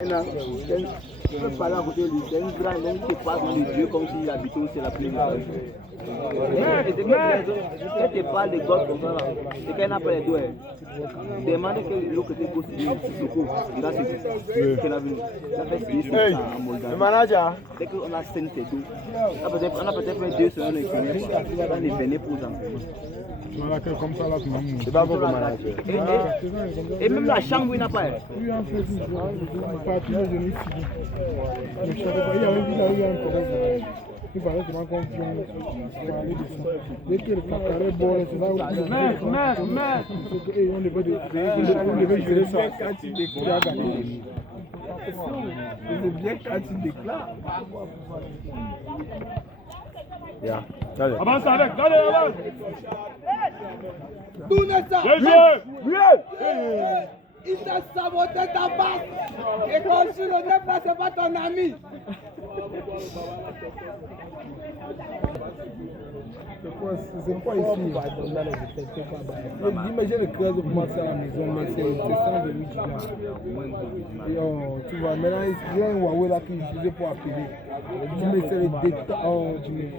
Je peux parler à côté de lui, c'est un grand homme qui passe dans les yeux comme s'il habitait où c'est la pluie. Quand tu parles de God comme ça, c'est qu'elle n'a pas les doigts. Demandez que l'autre côté gauche, il secoue. Il a suivi. Il a fait 6 en Moldavie. Dès qu'on a 5 c'est tout. On a peut-être fait 2 semaines dans les béné pour ça. Comme ça, là, c'est pas beaucoup malade. Et même la chambre, il n'a pas. Oui, en fait, il fallait que confiance. Dès que le cacaret bon, c'est là où on devait gérer ça. C'est bien quand tu déclares. Avance avec, allez, avance. Il t'a saboté ta passe. Et quand sur le 9 là, c'est pas ton ami. C'est quoi ici? Imagine le cœur de commencer à la maison, mais c'est 100 de 8 tu vois, maintenant il y a un Huawei là qui utilisait pour appeler. Tu mets c'est les détails.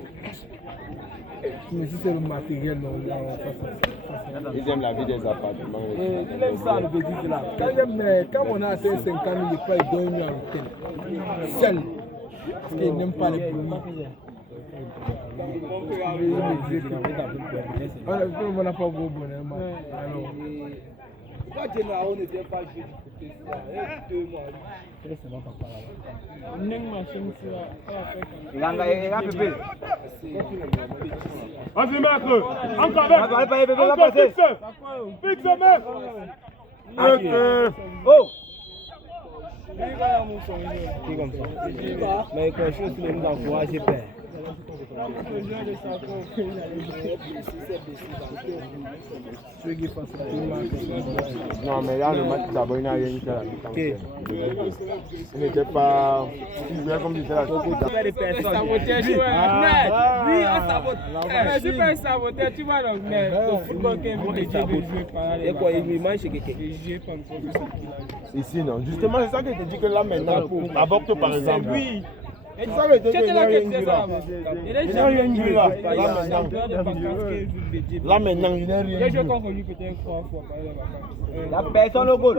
Mais si c'est le matériel, non, ils aiment la vie des appartements. Il aime ça, le petit là. Quand on a atteint 50 000, il donne une antenne. Seul. Parce qu'il n'aime pas les produits. On n'a pas beau bonheur. Pourquoi Gennaro ne vient pas jouer du côté ça? Il y a 2 mois. Il a Pépé. Vas-y, maître. Encore avec. Encore fixe. Fixe, maître. Oh! Qui comme ça? Mais quand je suis venu d'encourager père. Non, mais là, le match d'abord, il n'a rien fait. Il n'était pas. Il jouait comme il était là. Lui, on sabote. Mais c'est pas un saboteur, tu vois, donc, mais le football qui est venu de jouer par là. Et quoi, il mange chez quelqu'un. Ici, non. Justement, c'est ça que je te dis que là, maintenant, avorte par exemple. Oui. C'est ça que je te dis que là, il n'a rien dit là. Là, maintenant, il n'a rien dit. Je contre lui peut-être 3 fois. La personne au goal.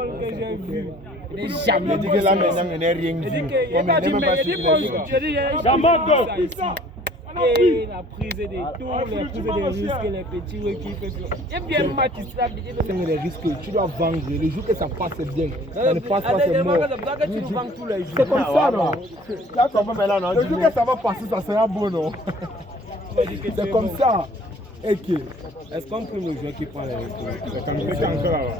Il jamais dit que là, maintenant, il n'a rien dit. Comme il n'aime pas ce qu'il a dit. Et la prise des tours, la prise des risques, les petits équipes. Et bien, match, c'est les risques. Tu dois vendre. Le jour que ça passe, c'est bien. Ça ne passe pas, c'est mort. C'est comme ça, non? Le jour que ça va passer, ça sera beau, non? C'est comme ça. Est-ce qu'on prime le joueur qui prend les risques?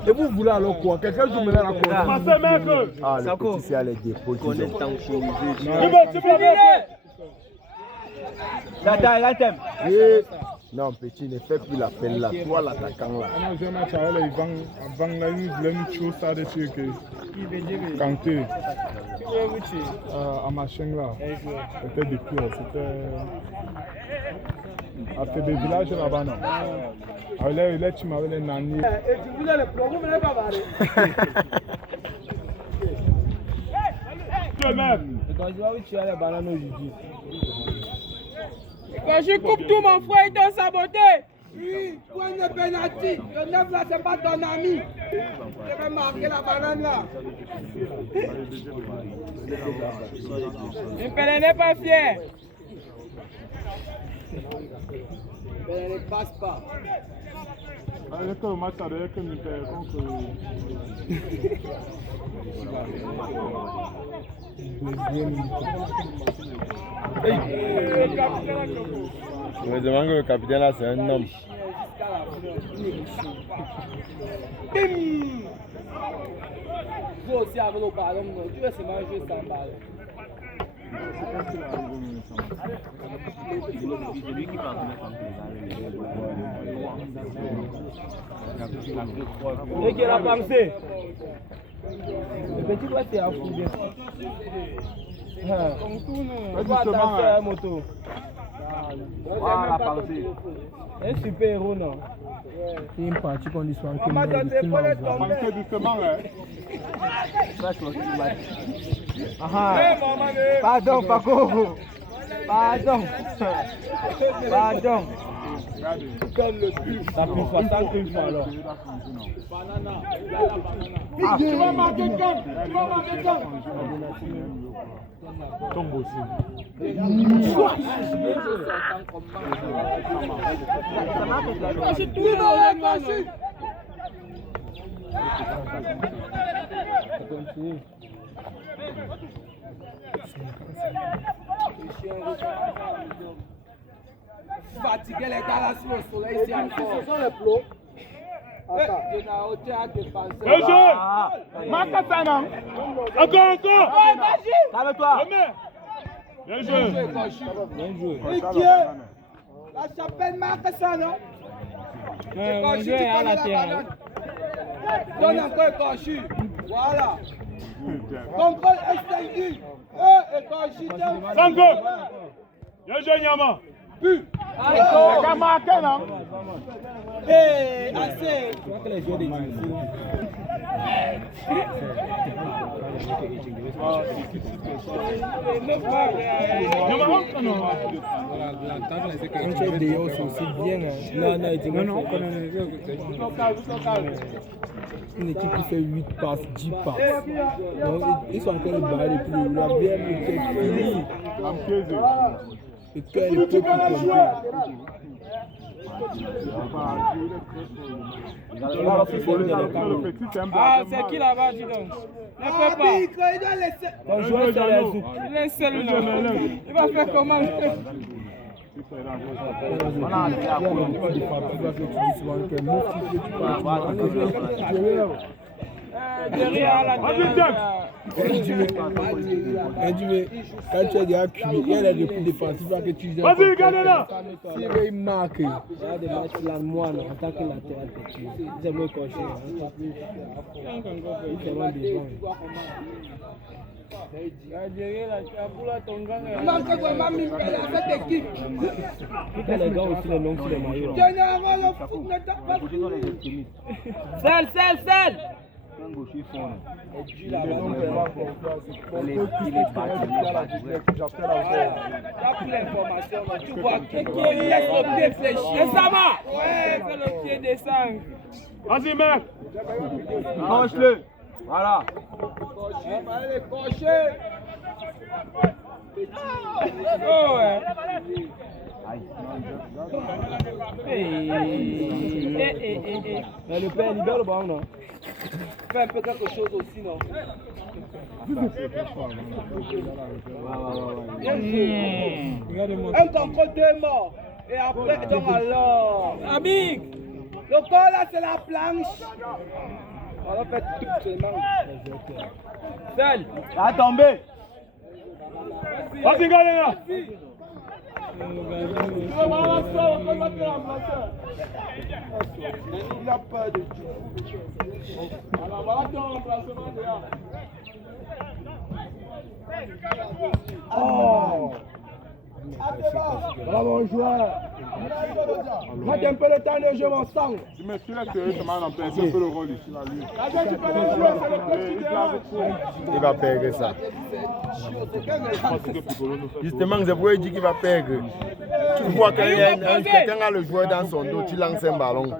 Et vous voulez alors quoi? Quelqu'un joue maintenant la quoi? Passez, maître. Ah, le petit, c'est à les dépôts. Non, petit, ne fais plus la peine là. Toi, l'attaquant là. On a joué un match avec les Vang là, ils voulaient nous tuer ça dessus. Kanté. À ma chaîne là. C'était des pires. C'était. À fait des villages là-bas, non. Avec les teams, avec les nannies. Et tu voulais le plan, vous ne l'avez pas parlé. Quand je vois que tu as les bananes aujourd'hui. Quand je coupe tout, mon frère, ils t'ont saboté. Oui, point de pénalty. Le 9 là, c'est pas ton ami. Je vais marquer la banane là. Une pelle n'est pas fière. Elle ne passe pas. Avec le match avec le contre. Je me demande que le capitaine là, c'est un homme. Vous aussi avec le ballon, tu veux seulement jouer sans ballon. C'est lui qui va Et qui a pensé? Le petit doigt c'est à fouiller. On va attaquer la moto. Voilà, parti. Un super héros, non? C'est une partie qu'on dit souvent On m'a donné pour les tomber. Manquez doucement, hein. Pardon, Paco. Pardon. Pardon. Ça plus 60 une fois alors. Tu vas marquer quand? Tombe aussi. Fatiguer les gars là sur le soleil, c'est encore. Ce sont les plots. Attends, je n'ai pas Bien joué. Marque ça, non? Encore. Calme-toi. Bien joué. Bien joué. La chapelle marque ça, non? Écorchu, tu connais la banane. Donne encore écorchu. Voilà. Contrôle extendu. Écorchu. Sango. Bien joué, Nyama. But. C'est qu'à marquer, non? Assez. Tu vois que les joueurs des un chef de Yos aussi bien. Non, une équipe qui fait 8 passes, 10 passes. Donc, ils sont en train de barrer les plus. La BM est finie. Le cœur est peu plus complet. Ah, c'est qui là-bas, dis donc? Ne fais pas. Ton joueur, c'est les autres. Il est seul, non? Il va faire comment? Derrière la quand tu es déjà cuit, il y a des plus défensifs que tu dis. Vas-y, regarde-là. Il marque. Il y a des matchs là, moi, en tant que latéral, c'est moi coché. Manque vraiment mis cette équipe. Les gars aussi, les longs sur les maillots. Sel. Un gaucher fort. Il a pris l'information, tu vois qu'il laisse le pied fléchir. Et ça va? Ouais, c'est le pied descend. Vas-y, mec. Coche-le. Voilà. Allez, cocher. Oh, ouais. Mais le père libère le ballon, non? Fais un peu quelque chose aussi, non? Un contrôle 2 morts. Et après, donc alors. Amic! Le corps là, c'est la planche. On va faire tout seulement. Seul. Ça a tombé. Vas-y, gars. Il a peur de Dieu. Alors voilà ton remplacement déjà. Oh! Bravo, joueur! Rate un peu le temps de jeu, mon sang! Je me suis là sérieusement en place, un peu le rôle ici, là, lui. Il va perdre ça. Justement, c'est pourquoi il dit qu'il va perdre. Tu vois que quelqu'un a le joueur dans son dos, tu lances un ballon.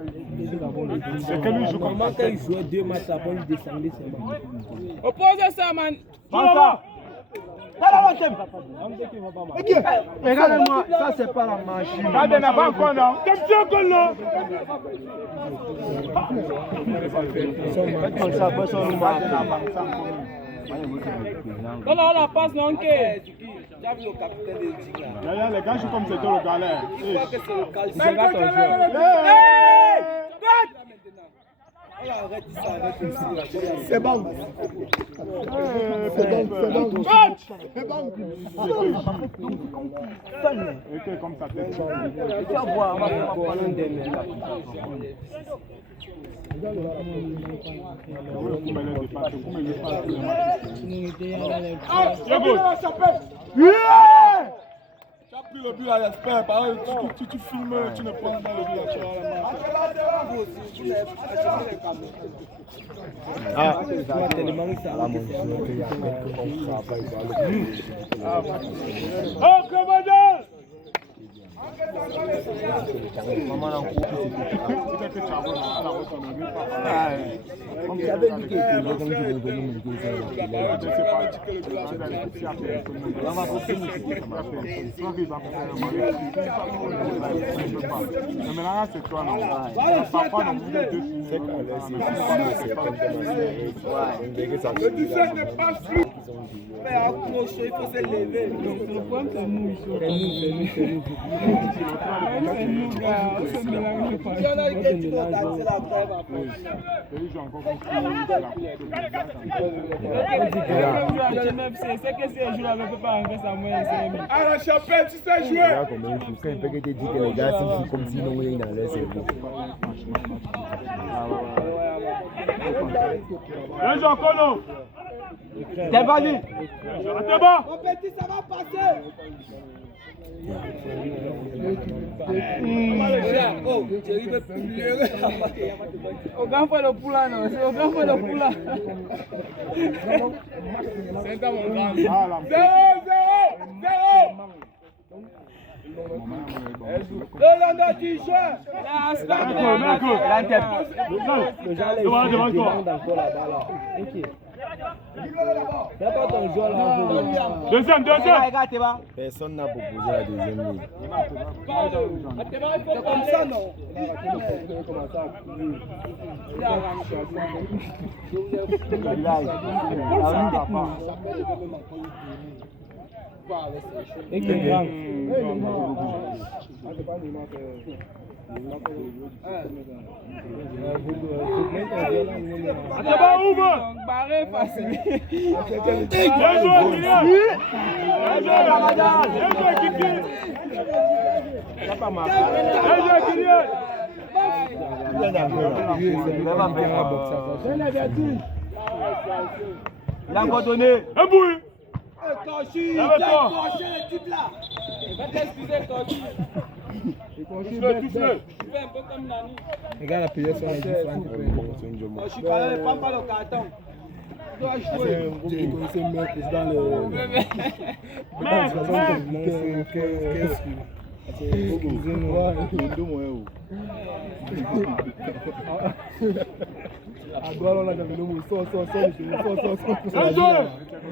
C'est que lui joue comme ça. Comment il jouait 2 matchs avant, il descendait seulement. Oppose ça, man. Regardez-moi, ça c'est pas la machine. Regardez, n'a pas encore, non? Qu'est-ce que là? Comme ça, personne ne marque. On la passe, non? J'ai vu le capitaine de Diga. Les gars jouent comme c'était le galère. Je crois que c'est le calcium. C'est pas ton joueur. On arrête ça avec le C'est bon. C'est bon. C'est bon. Était comme ça, tête. Tu vas voir, on va faire pris le but là, j'espère. Par exemple, tu filmes, tu ne prends pas le but là, tu vois Oh, commandant! On savait dit que Mais en cloche, il faut se lever. Le problème, c'est nous. Il y en a qui vont danser la trêve après. C'est que ces joueurs ne peuvent pas enlever sa moyenne. À la chapelle, tu sais jouer! Les gars, c'est comme si nous étions dans leur cerveau. Un jour, Kono! t'es venu. T'es bon! Mon petit, ça va passer. Oh, Thierry veut pleurer. Au grand frère le poula, non? C'est au grand frère le poula. C'est un mon grand. 0-0! 0! Le langage du jeu. Devant toi. Deuxième. Personne n'a proposé la deuxième ligne. C'est comme ça, non? Barré facile. Bien joué, Kylian! Bien joué, Ramadan! Bien joué, Kylian! Il a abandonné. Un bruit! Kanchi, Avec viens toi. cocher les types là. Va t'excuser, Kanchi. Touche-le! Fais un peu comme Nani. Regarde la PS sur la différente. Kanchi, quand même, prends pas le carton. Tu dois jouer. J'ai commencé à mettre dans le. Excusez-moi.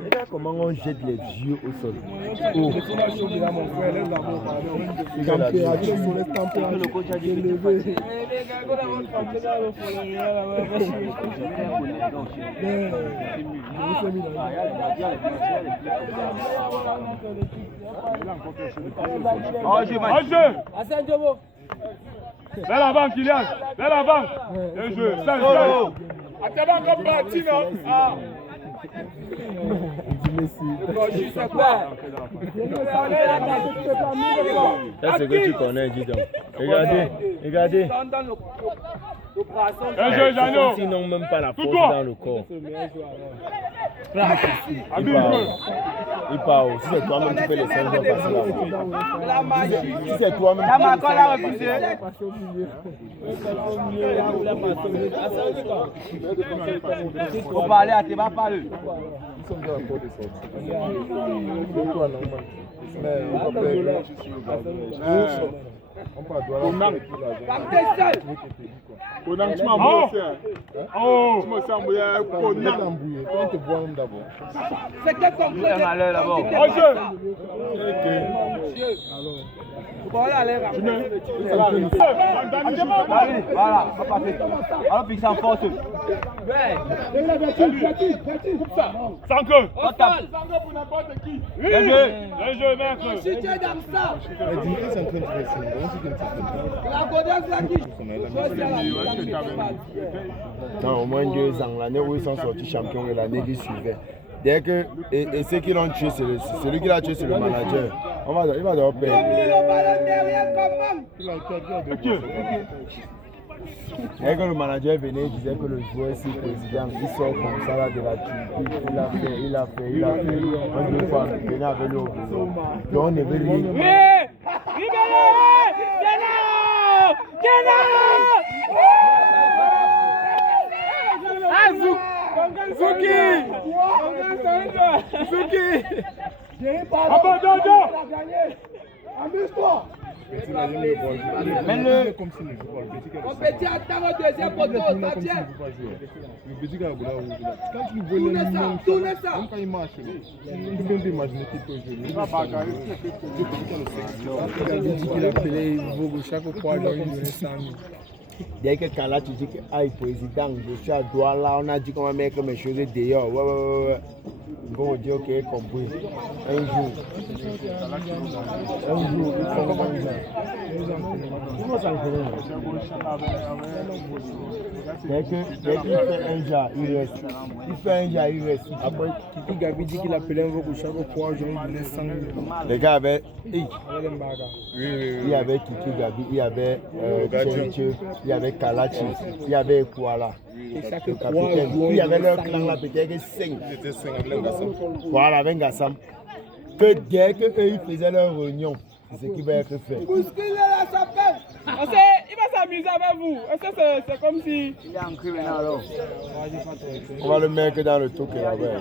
Regarde comment on jette les yeux au sol. Le coach a dit que Vers l'avant, Kylian! Vers l'avant! Bien joué! 5! Attends, comme parti, non? Ah! Ça, c'est que tu connais, dis donc. Regardez. Bien joué, Jano! Ils n'ont même pas la force Tout-toi. dans le corps. Habille-le! Il part. Si c'est toi-même qui fais les 5 passer là-bas. La magie. Si c'est toi-même la Macron l'a refusé. Faut parler à tes pas parler. Ils sont dans la porte de sortie. C'est toi, normal. Mais on va perdre. On peut avoir Konang, tu m'as embrouillé. Oh! Tu me sens embrouillé. Konang! on te voit d'abord. C'était complet. Malheur d'abord. Oh, jeu! Voilà, allez, Allez, voilà, on va passer. Alors, puis ça en force. Sans que! Total. Pour n'importe qui! Bien joué. Bien joué, maître! si tu es dans ça, Mais Dimitri, c'est en train de faire ça. la godasse là qui Non, au moins 2 ans, l'année où ils sont sortis champions et l'année qui suivait. Dès que, et ceux qui l'ont tué, celui qui l'a tué, c'est le manager. Il va devoir perdre. le ballon derrière comment? Dès que le manager venait, il disait que le joueur, c'est président, il sort comme ça là de la Turquie. Il a fait. On devait venir avec lui au boulot. Donc on ne veut rien. Amuse-toi. Mets-le comme s'il ne joue pas. On petit attend au deuxième poteau, ça tient. Le petit gars, quand tu vois Tournez ça. même quand il marche, tu peux même imaginer qu'il peut jouer. Il va bagarrer. Il avait dit qu'il appelait Vogo chaque fois il donnait 100 000. Dès que Kala, tu dis que président, je suis à Douala, on a dit qu'on va mettre mes choses dehors. Ouais. Bon, Dieu, ok, compris. Un jour, il faut comment ça fait? Dès qu'il fait un jour, il reste. Il fait un jour, il reste. Après, Kiki Gabi dit qu'il appelait un Vogo chaque fois il donnait 100 000. Les gars avaient. Oui. Il y avait Kiki Gabi, il y avait Cheriche, il y avait Kalachi, il y avait Kuala. Et chaque Le fois, capitaine. Il y avait leur clan là, peut-être 5. C'était 5 avec le Gassam. Voilà, avec Gassam. Que dès qu'eux ils faisaient leur réunion, c'est ce qui va être fait. Bousculez la chapelle. Il va s'amuser avec vous. C'est comme si... Il est ancré maintenant alors. On va le mettre dans le truc là-bas.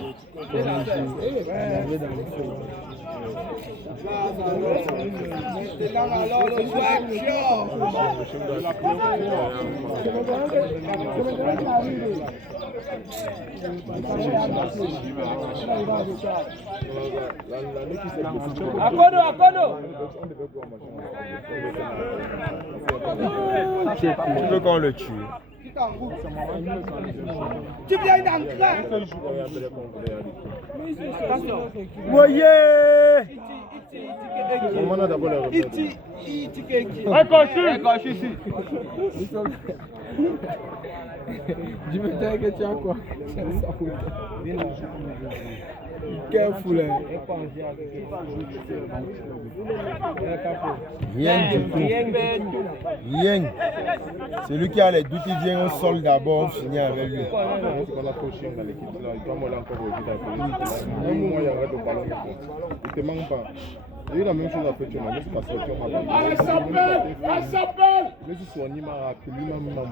Maintenant alors le joueur Akodo. Tu veux qu'on le tue? Tu viens d'entrer. Voyez! ici. Je me disais que tu as quoi? Careful. Rien du tout. Rien. Celui qui a les doutes, il vient au sol d'abord, on finit avec lui. On a coché dans l'équipe là, il doit m'aller encore au vide. Même moi, il y a un ballon. Il te manque pas. Il y a eu la même chose à faire, tu m'as dit parce que tu m'as dit. Elle s'appelle. Mais si son Nima a appelé lui-même les 200,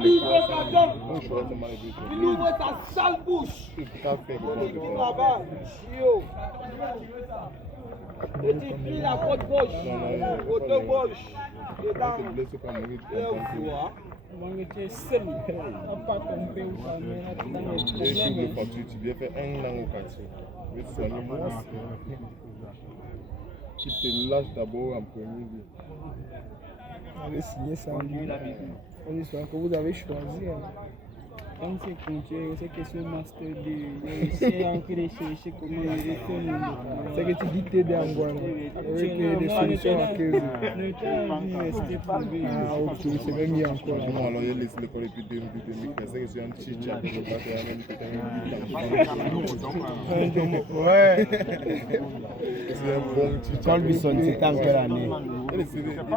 les 400, on choisit de mal. Il ouvre ta sale bouche. C'est tout à fait bon. Là-bas, chiot. Et tu pries la côte gauche, côté gauche. Dedans, Tu te blesses quand même. et au foie. Et sur le parti, tu viens faire un an au quartier. Mais c'est un immense. Tu te lâches d'abord en premier lieu. On avait signé ça en lui. On est sûr que vous avez choisi. Quand c'est continué, c'est que ce master de c'est encore chercher comment il fait. C'est que tu dis que tu es des Angoana. Avec des solutions à 15 jours. Ah, ok, c'est même mieux encore. Non, alors il a laissé l'école depuis 2015. C'est que c'est un chicha pour le Ouais. C'est un bon chicha. Colby Son, c'était en quelle année?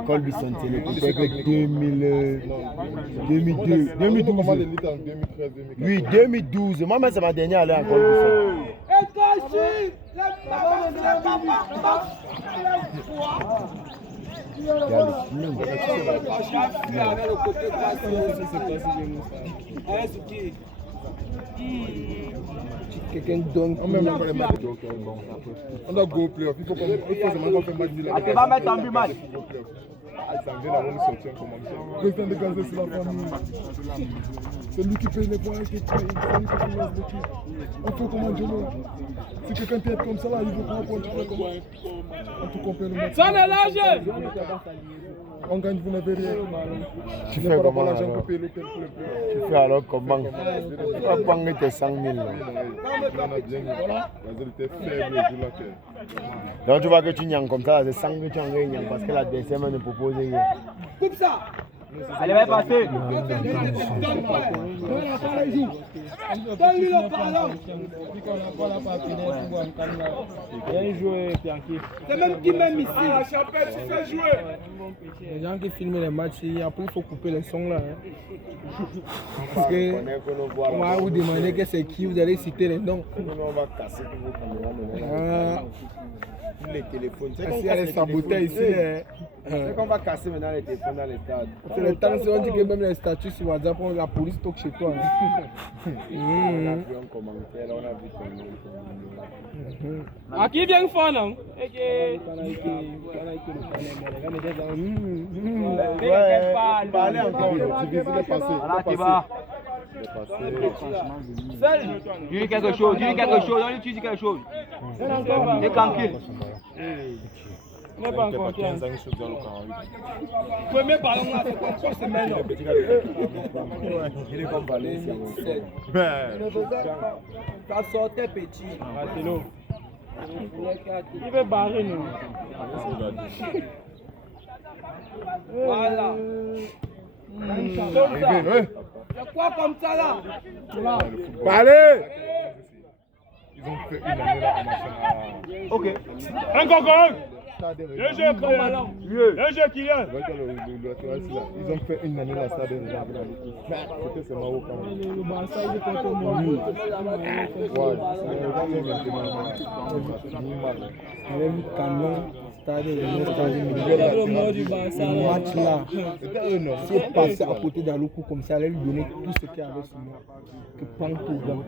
Colby Son, c'était que 2002. 2012. Comment les litres en 2013, 2014? Oui, 2012. Moi, c'est ma dernière année à Colby Son. Et Kachi, le papa, Quelqu'un donne. On doit go playoff. Il faut seulement qu'on fait match de la. Tu vas mettre en but match. Président de Gaza, c'est la famille. C'est lui qui paye les points, qui paye l'équipe. On fait comment Dieu. Si quelqu'un t'aide comme ça, là, il veut prendre un point, tu fais comment? On peut compter le match. Ça est large. On gagne, vous n'avez rien. Tu fais comment alors? Tu fais alors comment? Tu vas prendre tes 100 000 là. Donc tu vois que tu nyang comme ça, c'est 100 que tu en gagnes parce que la DCM ne propose rien. Coupe ça. Allez, va passer. Donne-lui le ballon. C'est même qui m'aime ici. La chapelle, tu fais jouer. Les gens qui filment les matchs, après il faut couper les sons là. Parce que on va vous demander que c'est qui, vous allez citer les noms. On va casser tous vos caméras. Les téléphones. Il y a les saboteurs ici. C'est qu'on va casser maintenant les téléphones dans les stades. C'est le temps, on dit que même les statuts sur WhatsApp, la police toque chez toi. On a vu un commentaire, on a vu ton nom. À qui vient faire non? Parlez encore. Diviser les passés. Voilà, tu vas. Seul. Dis-lui quelque chose, dis-lui quelque chose, donne-lui tu dis quelque chose. T'es tranquille. N'est pas encore 15 ans, je suis dans le 48. Premier ballon là, c'est quoi? C'est maintenant. Il est comme Valencia. Ça sortait petit. C'est l'eau. Il veut barrer nous. Voilà. Comme ça. C'est quoi comme ça là? Allez! Ils ont fait une année là en machin. Ok. Un concours. Stade Le Régis. jeu, Kylian. Le jeu, Kylian. Ils ont fait une année là, Stade Régis. C'était seulement au camp. Le Barça, il est pas comme moi. Même canon, stade, le mot du Barça. match là, c'est passé à côté d'Aloukou comme ça, allait lui donner tout ce qu'il y avait sur moi. Que prend tout dedans.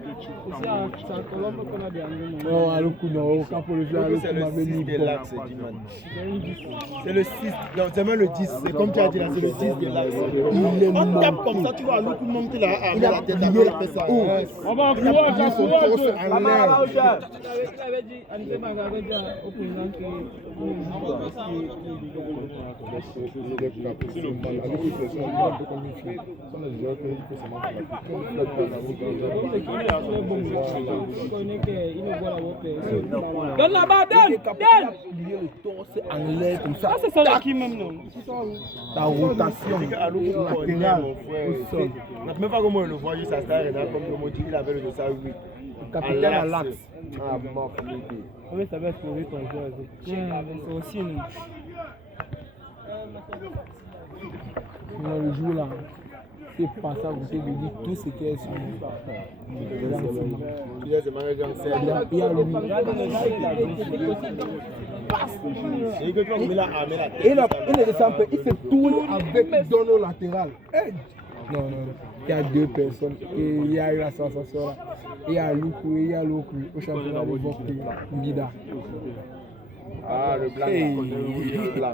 C'est à Colombe qu'on a des années. Non, Aloukou, non, quand pour le jouer, Aloukou m'avait mis bon. C'est le 6, non, c'est même le 10. C'est comme tu as dit là, c'est le 10 de l'axe. On tape comme ça, tu vois, Aloukou monte là, il a la tête, il a fait ça. On va en courage, en courage. Il avait dit, Anité Maga avait dit au président que donne la barre, donne! En l'air comme ça, C'est ça qui même non. la rotation latérale. Même pas comment on le voit, juste à Stade Régis, comme le motif, il avait le dossard 8. Le capitaine à l'axe. Ah, mort, Oui, ça va exploser ton jeu. C'est aussi nous. Non, le jour là, c'est pas ça, vous avez dit tout ce qu'il y a sur nous. Il y a des managers en scène. Il y a lui. Et là, il ne descend pas, il se tourne avec Dono latéral. Non, non, il y a deux personnes. Et il y a eu la sensation là. Il y a Loukou et il y a Loukou au championnat de Bordeaux, Mida. Ah, le blanc, le blanc.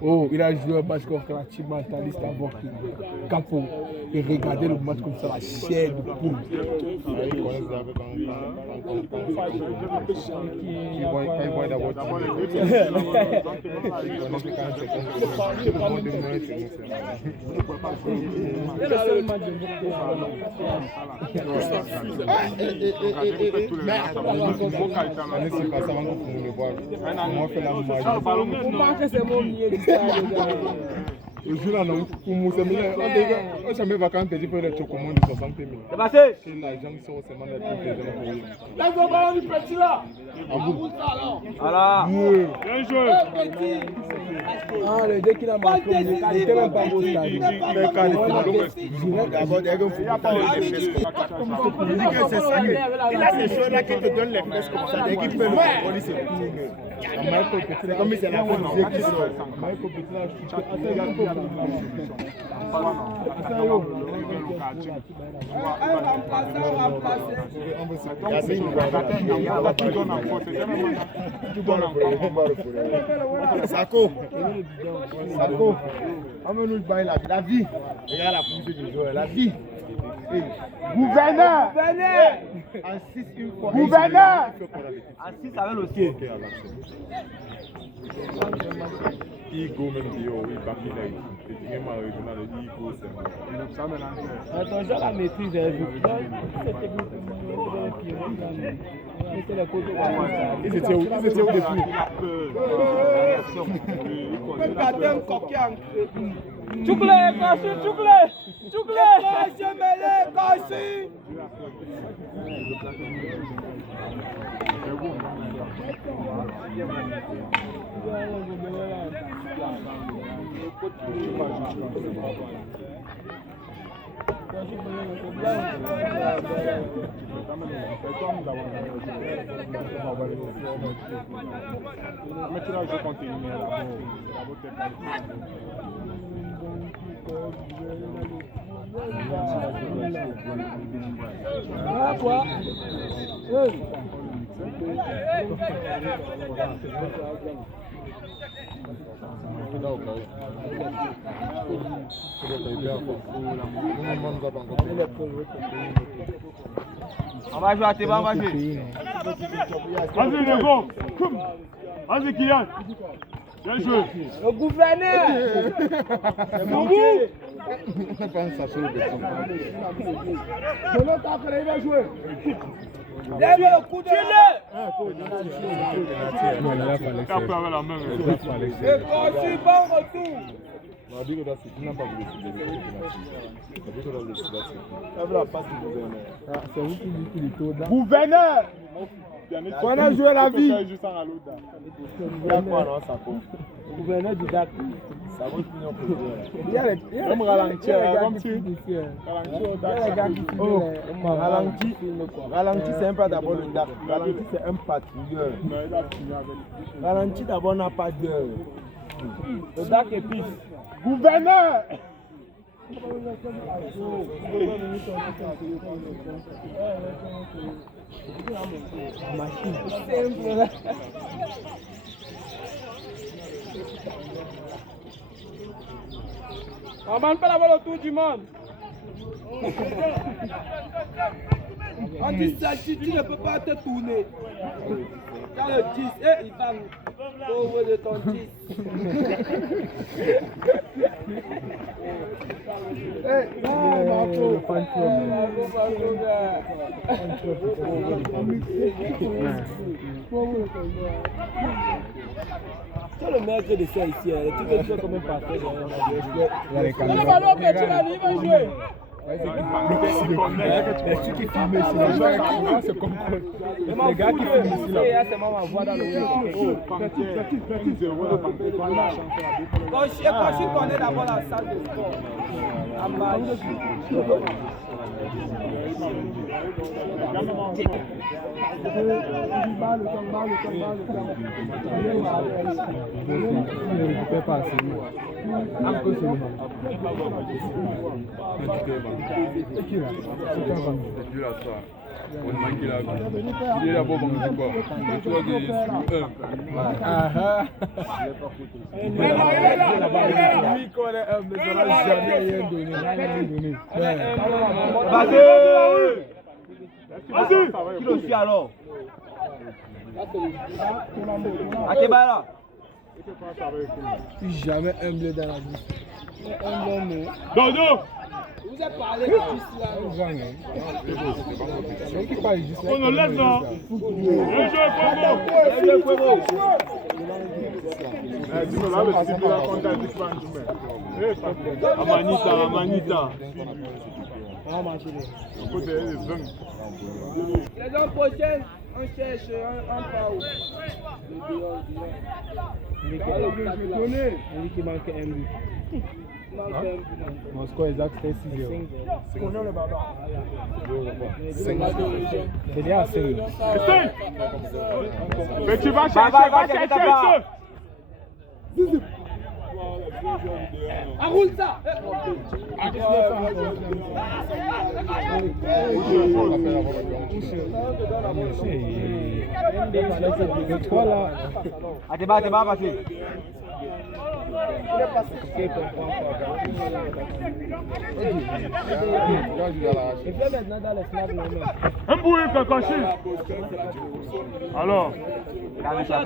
Oh, il a joué un match contre la team mentaliste à Bordeaux. Capo. Et regardez le match comme ça, la chair de poule. Le jour là, non, pour moi, c'est mieux. On s'est mis vacances, tu peux le chocolat de 60 000. C'est passé. C'est l'argent qui sort seulement de tous les gens pour eux. Laisse le ballon du petit là. Voilà. Bien joué. Ah, le dès qu'il a marqué, il n'était même pas au stade. D'abord, dès qu'on fait pas les fresques. Je dis que c'est ça. Il a ces choses-là qui te donnent les fresques comme ça. Dès qu'il peut le contrôler, c'est tout. C'est comme si c'est la bonne idée qui sort. Sako, emmène-nous le bail la vie. Regarde la poussée du joueur, la vie. Gouverneur. En 6 une fois. Gouverneur. En 6 avec le ciel. Igo même dit, oh oui, back in like, c'est même régional, Igo, c'est Ton jeu la maîtrise est vue. Ils étaient où depuis? Même gardien coquin. Tchoukle, Kachi, Tchoukle. Tchoukle. Kachi, mêlé, Kachi. Mais tu l'as joué continue là-bas. Ah, quoi? On va jouer à Théba, on va jouer. Vas-y, Nego. Vas-y, Kylian. Bien joué. Le gouverneur. De l'autre après, il va jouer. Lève le coup de l'œil. Tape avec la main. Et Kachi, bon retour. C'est vous qui dites qu'il est tôt. Gouverneur. On a joué la vie. Gouverneur du Dak. Il y a les Comme ralentir, comme gars tu. Ralenti, c'est un pas d'abord le DAC. Ralenti, c'est un patrouilleur. Ralenti, d'abord, n'a pas d'heure. Le Dak est pif. Gouverneur. On ne pas la balle autour du monde. On dit ça, si tu ne peux pas te tourner. Quand le 10, il va pauvre de ton 10. C'est le maître de ça ici, tu veux jouer comme un parfait. Le ballon que tu l'as dit, il va jouer. Ceux qui filment ici, c'est comme les gars qui filment ici là. C'est ma voix dans le quand je connais d'abord la salle de sport. À Il est là-bas, bon, c'est quoi? Vas-y, qui le suit alors? À Théba là. Jamais humble dans la vie. Dodo. Vous avez parlé de Gisela. C'est qui parle juste là. On nous laisse là. Amanita. Les ans prochains, on cherche un pao. Il qui manque un but. Mon score exact c'est 6-0. C'est déjà 5. Mais tu vas chercher, va chercher. Roule ça. À Théba, vas-y. Un bouillon Kakashi. Alors. Calme-toi.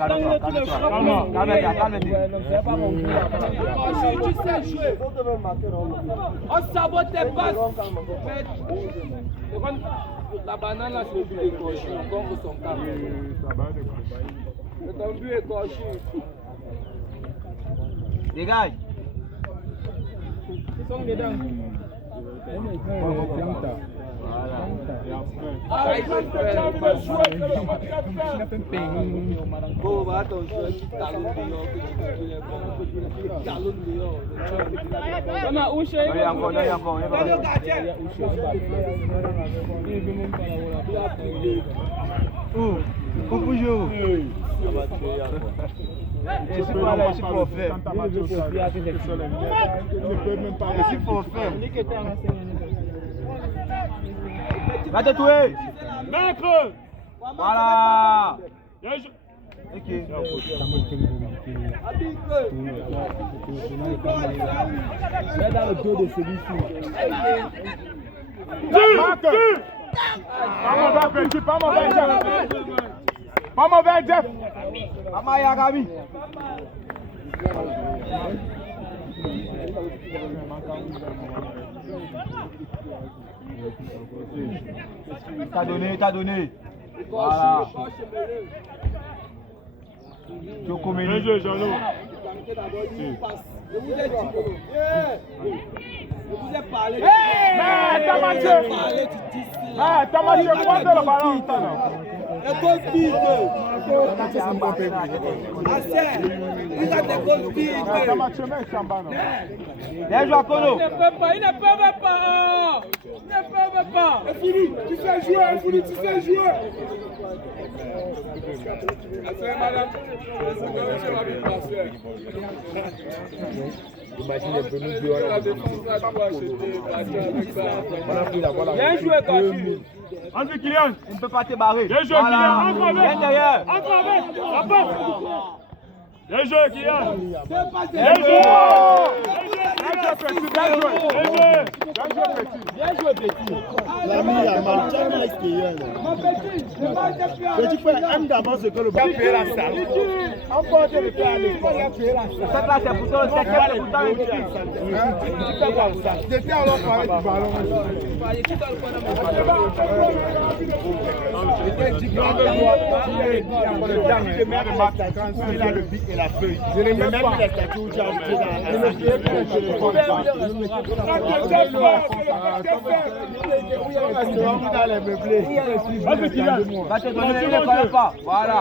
Tu sais jouer. On sabote tes passes. La banane là, c'est le but de Kochi. On compte son camp. Ton but est Kochi. Dégage. Ils sont dedans. Va te tuer. Maître. Voilà. Ok. Dans le dos de celui-ci. Pas mauvais, petit, pas mauvais, Jeff. Pas mauvais, Jeff. Amaya Gabi. T'as donné. Voilà. Bien joué, Jeannot. Je vous ai dit. Je vous ai parlé. T'as matché. T'as matché, prends le ballon. Le goal big. Il a des goals big. T'as matché, mais c'est en bas, non? Bien joué, Kono. Il ne peut pas. Il ne peut pas. Tu sais jouer, tu sais jouer. Imaginez que nous jouons la défense. Bien joué, Kachu. Entre Kylian. On ne peut pas te barrer. Bien joué, Kylian. Entre avec. Viens derrière. Entre avec. La passe. Bien joué, Kylian. Bien joué. Bien joué, Petit. L'ami a marché avec Kylian. Petit frère aime d'abord ce que le ballon fait la salle. Emporte le pied à l'école, il a payé la salle. Cette là, c'est pour toi, c'est pour toi. J'étais alors parlé du ballon. Il a le bic et la feuille. Je n'ai même pas la statue où tu as ajouté dans la meublés. Va te donner, il ne connaît pas. Voilà.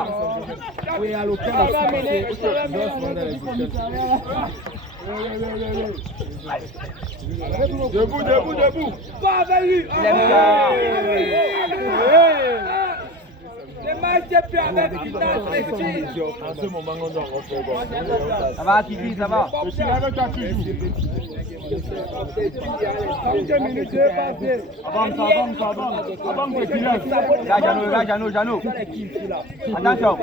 Oui, à l'hôtel. Debout. Va avec lui. Il aime ça. Les matchs plus avec Ita. En ce moment, on doit refaire. Ça va, Kiki, ça va. Je suis avec toi toujours. Avance, Kylian. Là, Jano. Attention.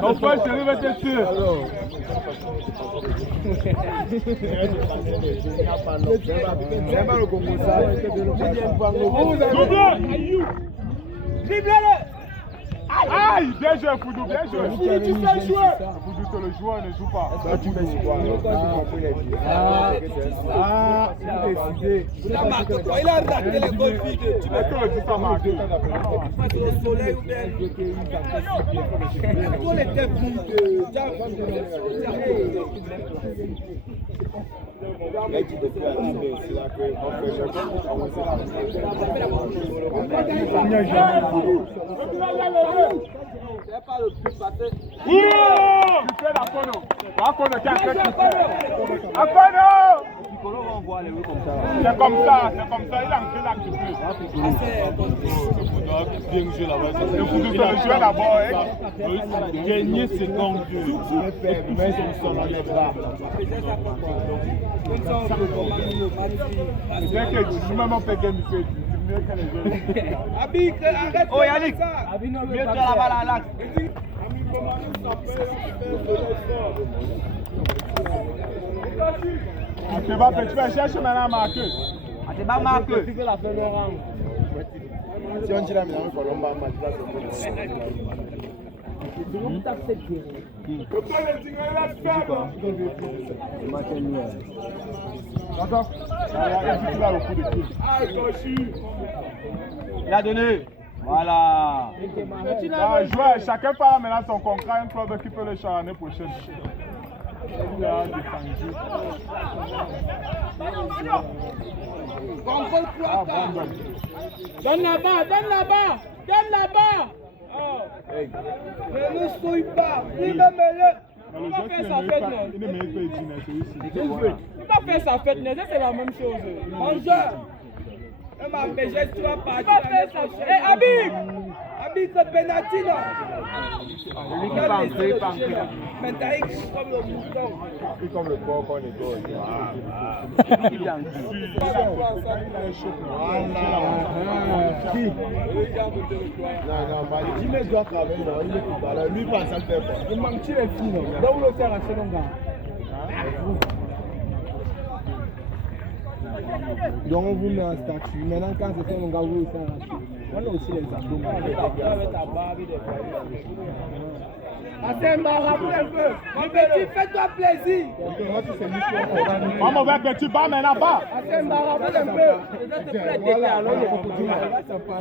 Ton frère chéri va te tuer. Aïe, bien joué, Foudou, bien joué. Foudou, tu sais jouer. Foudou, que le joueur ne joue pas. Toi, tu mets quoi? Il a raté les goals vides. Tu Est-ce que le but a marqué? passes au soleil ou bien. Le goal était vide. C'est pas le but parce que. Tu fais la Kono. Akono qui a fait tout ça. Akono! C'est comme ça, il a entré là, tu peux. Bien joué là-bas. Le Foudou, c'est le joueur là-bas. Dernier seconde. Mais ils sont dans les bras. C'est que tu joues même en pékin, tu fais mieux que les autres. Abik, arrête. Oh, Yannick. Mieux de la balle à l'axe. Tu vas chercher maintenant à marquer. C'est pas marqué. Si on tire la main, Colomba, match là, c'est Il a donné. Voilà. Chacun parle maintenant son contrat, un club qui peut le faire l'année prochaine. Donne là-bas, donne là-bas, donne là-bas. Ne nous souille pas, lui-même Il va faire sa fête, non? Il ne mérite pas Edina, c'est aussi. Il va faire sa fête, mais ça c'est la même chose. Mangeur. Ma PG, tu vas partir. Il va faire sa fête. Hé, Habib! Habib, c'est penalty, non? Lui qui va entrer, pas entrer. Mais t'as comme le mouton. Et comme le porc qu'on nettoie. Il est en Non, Maledine doit travailler, non, il est tout bas là. Lui, pas ça le fait pas. Il manque les filles, non? Là où le faire à Selonga. Donc on vous met un statut. Maintenant, quand c'est Selonga, vous le faire à on a aussi les abdos. Rappelle un peu. Mon petit, fais-toi plaisir. Vamos ver que tu bats maintenant, bas. Rappelle un peu.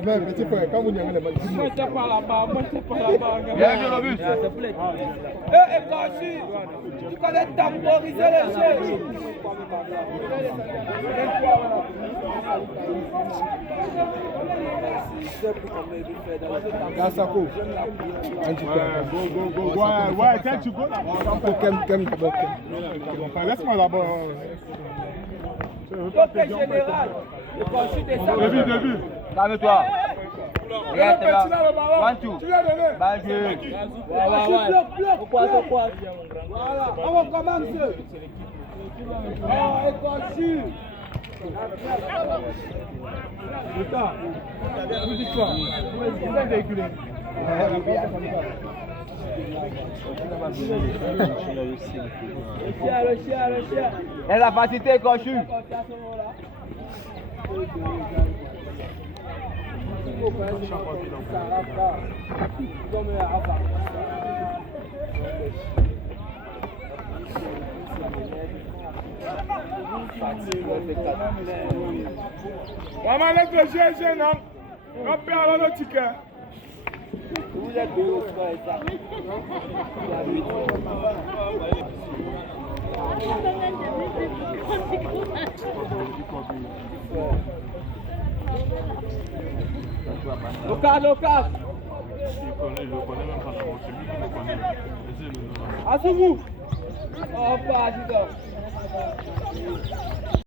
Mais petit frère, quand vous n'y avez les mains, Moi je par là-bas, moi je par là-bas. Et Kanchi, tu connais temporiser les jeux. Gassako. Ouais, tiens, tu go là. Laisse-moi d'abord. Ok, général. Et Kanchi descend. Début. Calme-toi. Regarde, t'es là. One, two. Tu l'as donné. Balle jeu. Bloc. Voilà, on commence. Oh, et Kanchi. Le chien. Et la facilité, Cochu. Maman, laisse le GG, non? On perd le ticket. Vous êtes deux au frère, ça. Local. Asseyez-vous. Oh, pas,